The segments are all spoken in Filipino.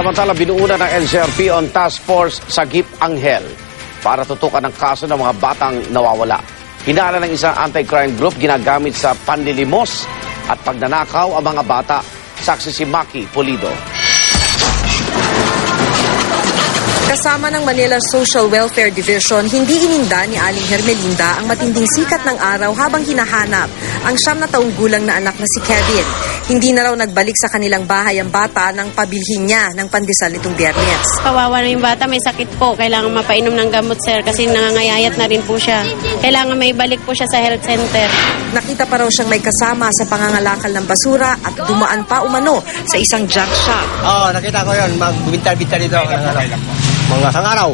Samantala, binuuna ng NCRP on Task Force Sagip Anghel para tutukan ang kaso ng mga batang nawawala. Hinala ng isang anti-crime group ginagamit sa panlilimos at pagnanakaw ang mga bata. Saksi si Maki Pulido. Kasama ng Manila Social Welfare Division, hindi ininda ni Aling Hermelinda ang matinding sikat ng araw habang hinahanap ang 9 na taong gulang na anak na si Kevin. Hindi na raw nagbalik sa kanilang bahay ang bata nang pabilhin niya ng pandesal nitong Biyernes. Kawawa na yung bata, may sakit po. Kailangan mapainom ng gamot, sir, kasi nangangayayat na rin po siya. Kailangan may balik po siya sa health center. Nakita pa raw siyang may kasama sa pangangalakal ng basura at dumaan pa umano sa isang junk shop. Oo, nakita ko yun. Magbintar-bintar dito. Mga sangaraw.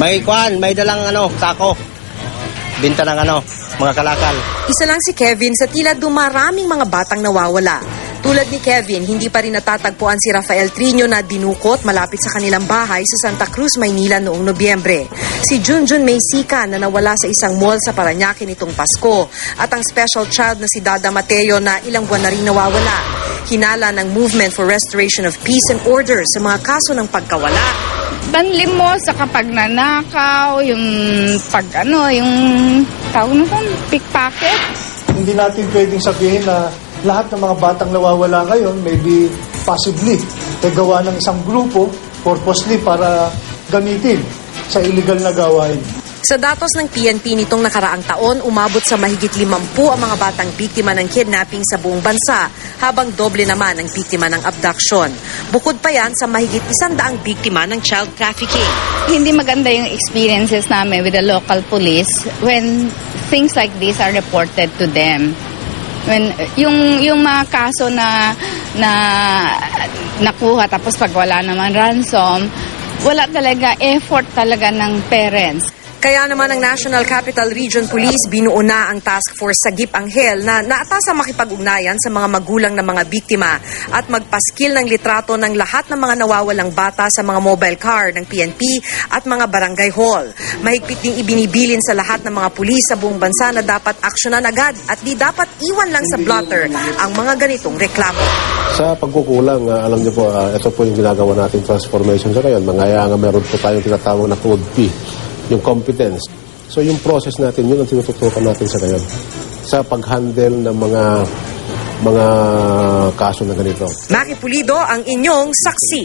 May kwan, may dalang sako. Binta ng mga kalakal. Isa lang si Kevin sa tila dumaraming mga batang nawawala. Tulad ni Kevin, hindi pa rin natatagpuan si Rafael Trino na dinukot malapit sa kanilang bahay sa Santa Cruz, Maynila noong Nobyembre. Si Junjun Maysika na nawala sa isang mall sa Parañaque nitong Pasko. At ang special child na si Dada Mateo na ilang buwan na rin nawawala. Hinala ng Movement for Restoration of Peace and Order sa mga kaso ng pagkawala. Panlimos sa kapag nanakaw, yung yung tawag na pickpocket. Hindi natin pwedeng sabihin na lahat ng mga batang nawawala ngayon, maybe possibly, gawa ng isang grupo purposely para gamitin sa illegal na gawain. Sa datos ng PNP nitong nakaraang taon, umabot sa mahigit 50 ang mga batang biktima ng kidnapping sa buong bansa, habang doble naman ang biktima ng abduction. Bukod pa yan sa mahigit 100 biktima ng child trafficking. Hindi maganda yung experiences namin with the local police when things like this are reported to them. When yung mga kaso na nakuha tapos pag wala naman ransom, wala talaga effort talaga ng parents. Kaya naman ang National Capital Region Police binuo na ang Task Force Sagip Anghel na naatasa makipag-ugnayan sa mga magulang ng mga biktima at magpaskil ng litrato ng lahat ng mga nawawalang bata sa mga mobile car ng PNP at mga barangay hall. Mahigpit ding ibinibilin sa lahat ng mga pulis sa buong bansa na dapat aksyonan agad at di dapat iwan lang sa blotter ang mga ganitong reklamo. Sa pagkukulang, alam niyo po, ito po yung ginagawa natin transformation sa ngayon. Kaya nga meron po tayong tinatawag na Code P, yung competence. So yung process natin, yun ang tinututukan natin sa ngayon. Sa pag-handle ng mga kaso na ganito. Maki Pulido, ang inyong saksi.